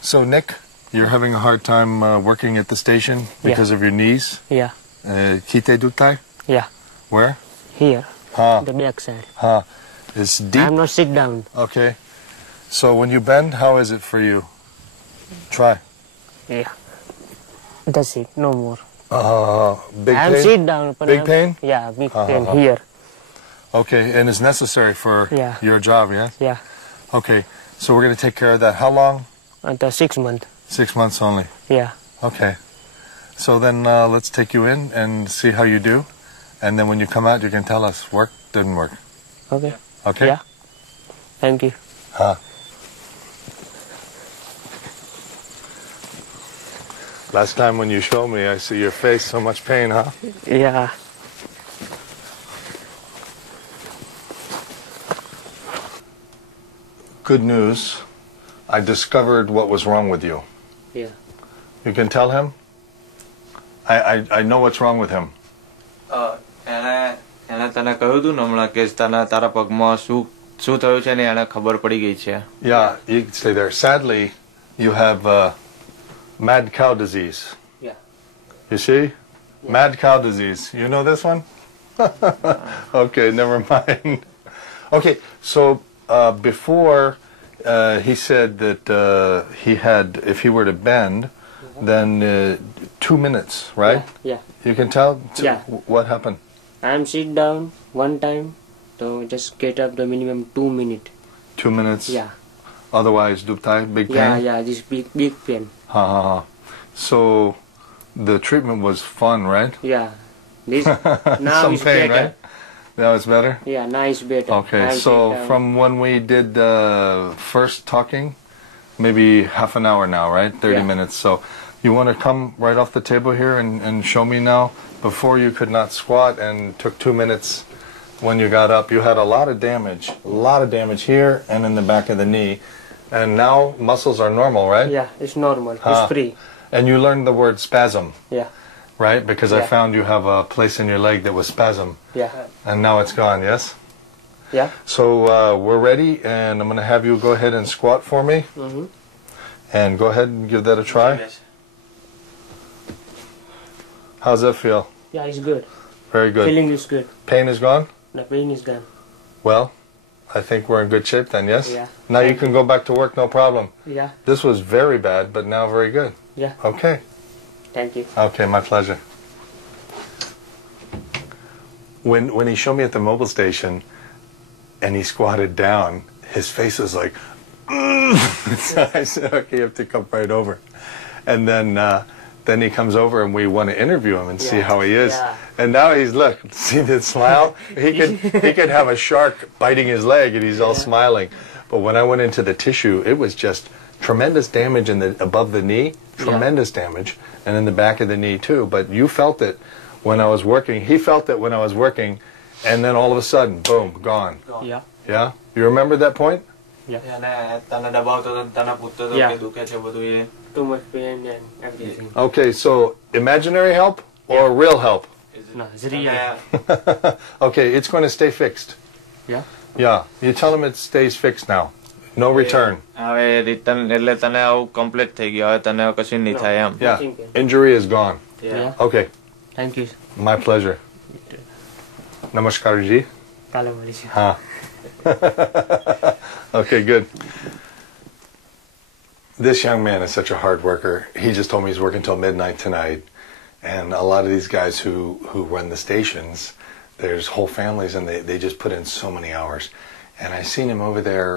So, Nick, you're having a hard time working at the station because of your knees? Yeah. Kite dutai? Yeah. Where? Here. The back side. It's deep? I'm not sit down. Okay. So when you bend, how is it for you? Try. Yeah. That's it. No more. Big I'm pain? sit down. Big pain? Yeah, big pain here. Okay, and it's necessary for your job, yes? Yeah. Okay, so we're going to take care of that. How long? Until 6 months. 6 months only? Yeah. Okay. So then let's take you in and see how you do. And then when you come out, you can tell us work, didn't work. Okay. Okay? Yeah. Thank you. Last time when you showed me, I see your face, so much pain, huh? Yeah. Good news. I discovered what was wrong with you. Yeah. You can tell him? I know what's wrong with him. તને કહ્યું હતું ને હમણાં કે તારા પગમાં શું થયું છે ને એને ખબર પડી ગઈ છે. Yeah, you can stay there. Sadly, you have mad cow disease. Yeah. You see? Yeah. Mad cow disease. You know this one? Okay, never mind. Okay, so before he said that he had, if he were to bend, then 2 minutes, right? Yeah. You can tell? Yeah. What happened? I'm sit down one time, so just get up the minimum 2 minutes. 2 minutes? Yeah. Otherwise, duptai, big pain? Yeah, this big pain. So the treatment was fun, right? Yeah. This now Some it's pain, better. right? Now it's better? Yeah, now it's better. Okay, so from when we did first talking, maybe half an hour now, right? 30 minutes. So you want to come right off the table here and show me now? Before you could not squat and took 2 minutes when you got up. You had a lot of damage here and in the back of the knee. And now muscles are normal, right? Yeah, it's normal. It's free. And you learned the word spasm. Yeah. Right? Because I found you have a place in your leg that was spasm. Yeah. And now it's gone, yes? Yeah. So we're ready, and I'm going to have you go ahead and squat for me. Mm-hmm. And go ahead and give that a try. How's that feel? Yeah, it's good. Very good. Feeling is good. Pain is gone? The pain is gone. Well, I think we're in good shape then, yes? Yeah. Now you can go back to work, no problem. Yeah. This was very bad, but now very good. Yeah. Okay. Thank you. Okay, my pleasure. When he showed me at the Mobil station and he squatted down, his face was like, so I said, okay, you have to come right over. And then he comes over and we want to interview him and see how he is. Yeah. And now he's, look, see that smile? He could have a shark biting his leg and he's all smiling. But when I went into the tissue, it was just tremendous damage in the above the knee, tremendous damage, and in the back of the knee too. But you felt it when I was working. He felt it when I was working, and then all of a sudden, boom, gone. Yeah. Yeah? You remember that point? Yeah. Too much pain and everything. Okay, so imaginary help or real help? No, it's real. Okay, it's going to stay fixed. Yeah. Yeah, you tell him it stays fixed now. No return. Complete થઈ ગયો હવે તને કશું નહીં થાય એમ. Yeah, injury is gone. Yeah. Okay. Thank you. My pleasure. Namaskar ji. કાલે મળીશું. Okay, good. This young man is such a hard worker. He just told me he's working till midnight tonight. And a lot of these guys who run the stations, there's whole families and they just put in so many hours. And I seen him over there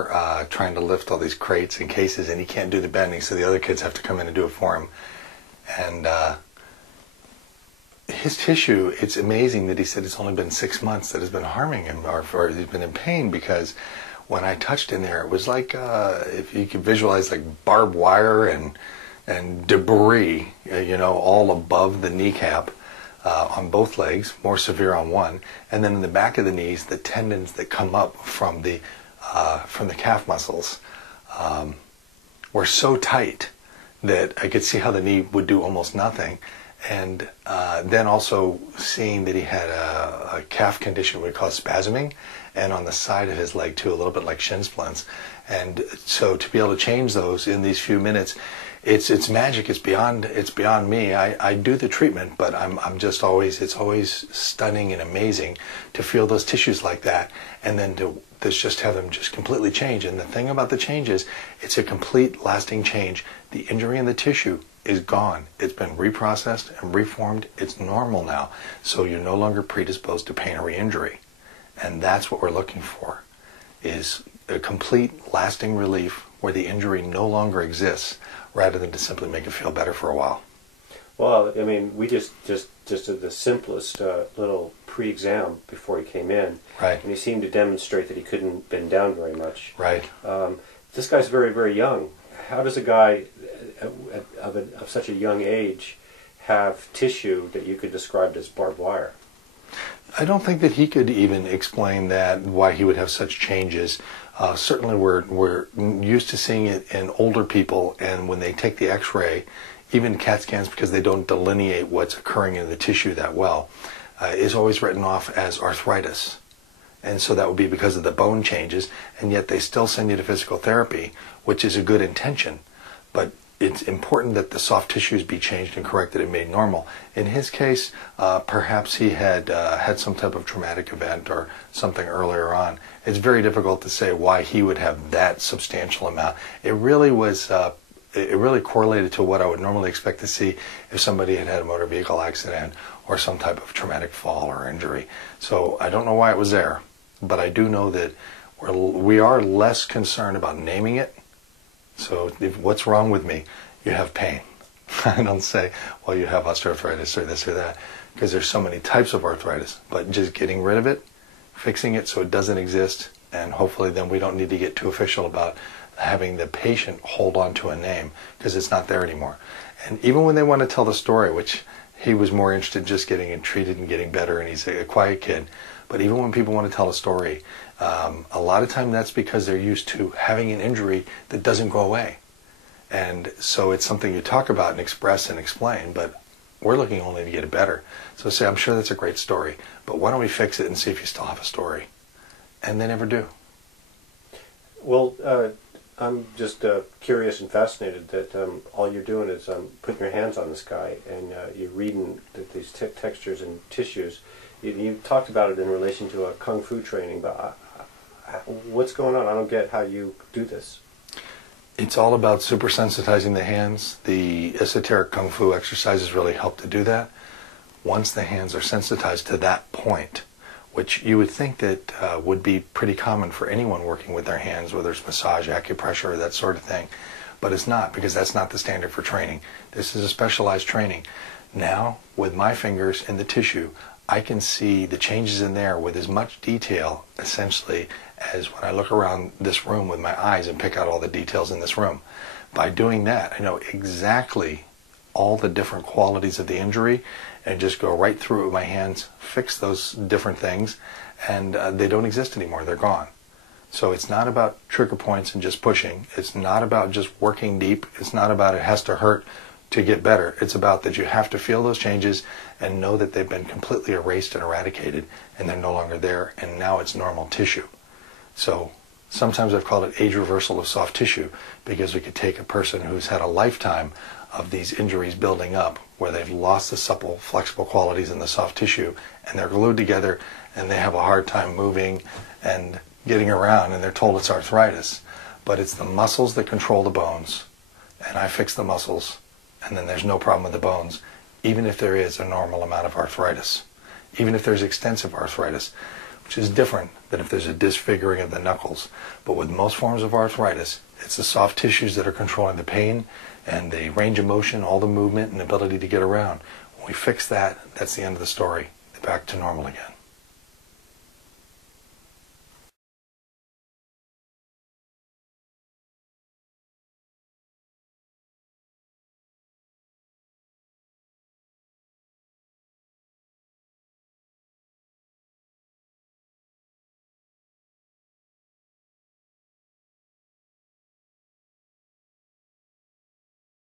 trying to lift all these crates and cases, and he can't do the bending, so the other kids have to come in and do it for him. And his tissue, it's amazing that he said it's only been 6 months that has been harming him, or he's been in pain, because when I touched in there, it was like, if you could visualize like barbed wire and debris, all above the kneecap. On both legs, more severe on one, and then in the back of the knees, the tendons that come up from the calf muscles were so tight that I could see how the knee would do almost nothing, And then also seeing that he had a calf condition we call spasming, and on the side of his leg too, a little bit like shin splints. And so to be able to change those in these few minutes, it's magic. It's beyond me. I do the treatment, but it's always stunning and amazing to feel those tissues like that, and then to just have them just completely change. And the thing about the change is, it's a complete lasting change. The injury in the tissue is gone. It's been reprocessed and reformed. It's normal now. So you're no longer predisposed to pain or re-injury. And that's what we're looking for, is a complete lasting relief where the injury no longer exists, rather than to simply make it feel better for a while. Well, I mean, we just did the simplest little pre-exam before he came in. Right. And he seemed to demonstrate that he couldn't bend down very much. Right. This guy's very, very young. How does a guy of such a young age have tissue that you could describe as barbed wire? I don't think that he could even explain that, why he would have such changes. Certainly we're used to seeing it in older people, and when they take the x-ray, even CAT scans, because they don't delineate what's occurring in the tissue that well, is always written off as arthritis. And so that would be because of the bone changes, and yet they still send you to physical therapy, which is a good intention. But it's important that the soft tissues be changed and corrected and made normal. In his case, perhaps he had had some type of traumatic event or something earlier on. It's very difficult to say why he would have that substantial amount. It really was, it really correlated to what I would normally expect to see if somebody had had a motor vehicle accident or some type of traumatic fall or injury. So I don't know why it was there, but I do know that we are less concerned about naming it. So what's wrong with me? You have pain. I don't say, well, you have osteoarthritis or this or that, because there's so many types of arthritis. But just getting rid of it, fixing it so it doesn't exist, and hopefully then we don't need to get too official about having the patient hold on to a name, because it's not there anymore. And even when they want to tell the story, which he was more interested in just getting it treated and getting better, and he's a quiet kid. But even when people want to tell a story, a lot of time that's because they're used to having an injury that doesn't go away. And so it's something you talk about and express and explain, but we're looking only to get it better. So say, I'm sure that's a great story, but why don't we fix it and see if you still have a story? And they never do. Well, I'm just curious and fascinated that all you're doing is putting your hands on this guy, and you're reading these textures and tissues. You talked about it in relation to a kung fu training, but what's going on? I don't get how you do this. It's all about supersensitizing the hands. The esoteric kung fu exercises really help to do that. Once the hands are sensitized to that point, which you would think that would be pretty common for anyone working with their hands, whether it's massage, acupressure, that sort of thing. But it's not, because that's not the standard for training. This is a specialized training. Now, with my fingers in the tissue, I can see the changes in there with as much detail, essentially, as when I look around this room with my eyes and pick out all the details in this room. By doing that, I know exactly all the different qualities of the injury and just go right through it with my hands, fix those different things, and they don't exist anymore. They're gone. So it's not about trigger points and just pushing. It's not about just working deep. It's not about it has to hurt to get better. It's about that you have to feel those changes and know that they've been completely erased and eradicated and they're no longer there, and now it's normal tissue. So sometimes I've called it age reversal of soft tissue, because we could take a person who's had a lifetime of these injuries building up where they've lost the supple, flexible qualities in the soft tissue, and they're glued together and they have a hard time moving and getting around, and they're told it's arthritis. But it's the muscles that control the bones, and I fix the muscles, and then there's no problem with the bones, even if there is a normal amount of arthritis, even if there's extensive arthritis, which is different than if there's a disfiguring of the knuckles. But with most forms of arthritis, it's the soft tissues that are controlling the pain and the range of motion, all the movement and ability to get around. When we fix that, that's the end of the story. They're back to normal again.